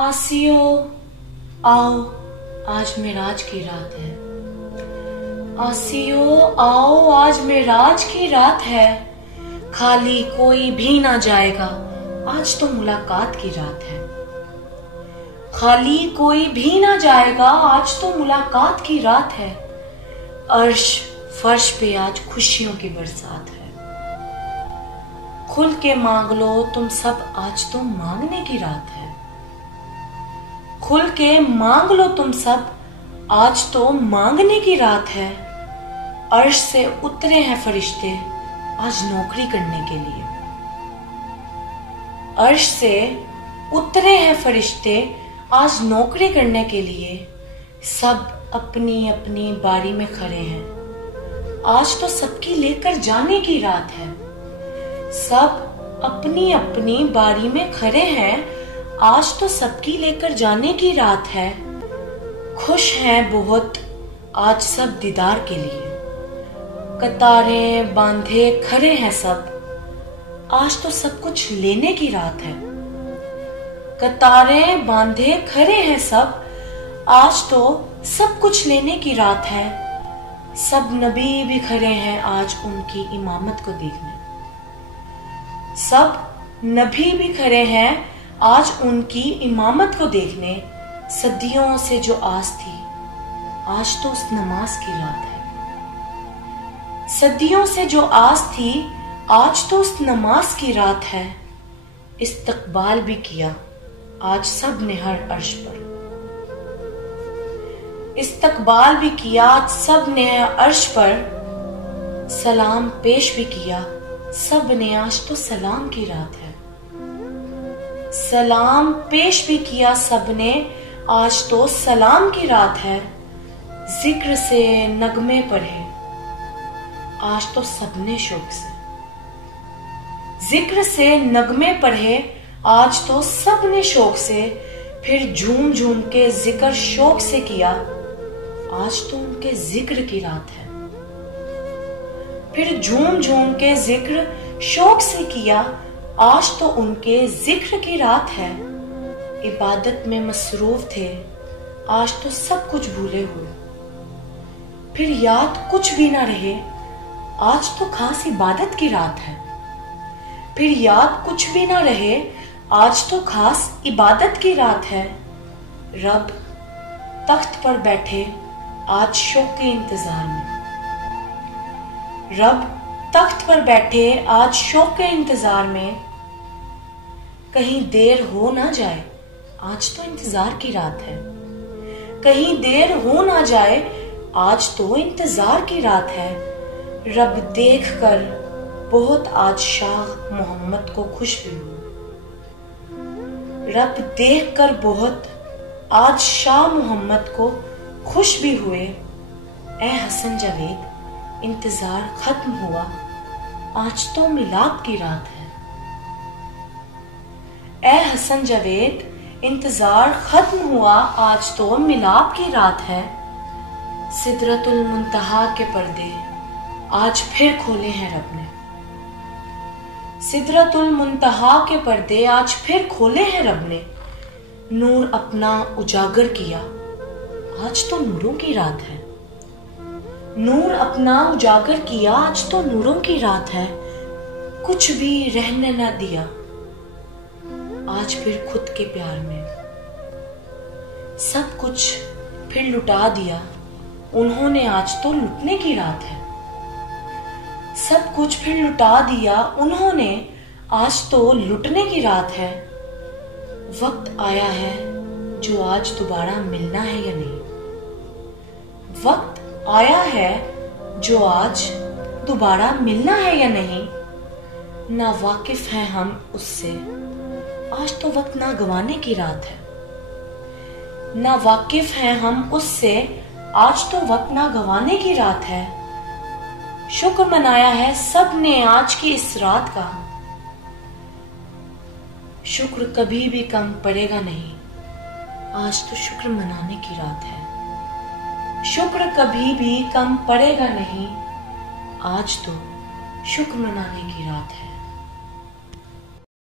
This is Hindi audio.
आसियो आओ, आज मेराज की रात है। आसियो आओ, आज मेराज की रात है। खाली कोई भी ना जाएगा, आज तो मुलाकात की रात है। खाली कोई भी ना जाएगा, आज तो मुलाकात की रात है। अर्श फर्श पे आज खुशियों की बरसात है। खुल के मांग लो तुम सब, आज तो मांगने की रात है। खुल के मांग लो तुम सब, आज तो मांगने की रात है। अर्श से उतरे हैं फरिश्ते आज नौकरी करने के लिए। अर्श से उतरे हैं फरिश्ते आज नौकरी करने के लिए। सब अपनी अपनी बारी में खड़े हैं, आज तो सबकी लेकर जाने की रात है। सब अपनी अपनी बारी में खड़े हैं, आज तो सबकी लेकर जाने की रात है। खुश हैं बहुत आज सब दीदार के लिए। कतारें बांधे खड़े हैं सब, आज तो सब कुछ लेने की रात है। कतारें बांधे खड़े हैं सब, आज तो सब कुछ लेने की रात है। सब नबी भी खड़े हैं आज उनकी इमामत को देखने। सब नबी भी खड़े हैं आज उनकी इमामत को देखने। सदियों से जो आस थी, आज तो उस नमाज की रात है। सदियों से जो आस थी, आज तो उस नमाज की रात है। इस्तकबाल भी किया आज सब ने हर अर्श पर। इस्तकबाल भी किया आज सब ने अर्श पर। सलाम पेश भी किया सब ने, आज तो सलाम की रात है। सलाम पेश भी किया सबने, आज तो सलाम की रात है। जिक्र से नगमे पढ़े आज तो सबने शौक से। जिक्र से नगमे पढ़े आज तो सबने शौक से। फिर झूम झूम के जिक्र शौक से किया, आज तो उनके जिक्र की रात है। फिर झूम झूम के जिक्र शौक से किया, आज तो उनके जिक्र की रात है। इबादत में मसरूफ थे, आज तो सब कुछ भूले हुए। फिर याद कुछ भी ना रहे, आज तो खास इबादत की रात है। फिर याद कुछ भी ना रहे, आज तो खास इबादत की रात है। रब तख्त पर बैठे आज शौक के इंतजार में। रब तख्त पर बैठे आज शौक के इंतजार में। कहीं देर हो ना जाए, आज तो इंतजार की रात है। कहीं देर हो ना जाए, आज तो इंतजार की रात है। रब देखकर बहुत आज शाह मोहम्मद को खुश भी हुए। रब देखकर बहुत आज शाह मोहम्मद को खुश भी हुए। ए हसन जावेद, इंतजार खत्म हुआ, आज तो मिलाप की रात है। ए हसन जावेद, इंतजार खत्म हुआ, आज तो मिलाप की रात है। सिदरतुल मुंतहा के पर्दे आज फिर खोले हैं रब ने। सिदरतुल मुंतहा के पर्दे आज फिर खोले हैं रब ने। नूर अपना उजागर किया, आज तो नूरों की रात है। नूर अपना उजागर किया, आज तो नूरों की रात है। कुछ भी रहने न दिया आज फिर खुद के प्यार में। सब कुछ फिर लुटा दिया उन्होंने, आज तो लुटने की रात है। सब कुछ फिर लुटा दिया उन्होंने, आज तो लुटने की रात है। वक्त आया है जो आज दोबारा मिलना है या नहीं। वक्त आया है जो आज दोबारा मिलना है या नहीं। ना वाकिफ हैं हम उससे, आज तो वक्त ना गंवाने की रात है। ना वाकिफ हैं हम उससे, आज तो वक्त ना गंवाने की रात है। शुक्र मनाया है सब ने आज की इस रात का। शुक्र कभी भी कम पड़ेगा नहीं, आज तो शुक्र मनाने की रात है। शुक्र कभी भी कम पड़ेगा नहीं, आज तो शुक्र मनाने की रात है।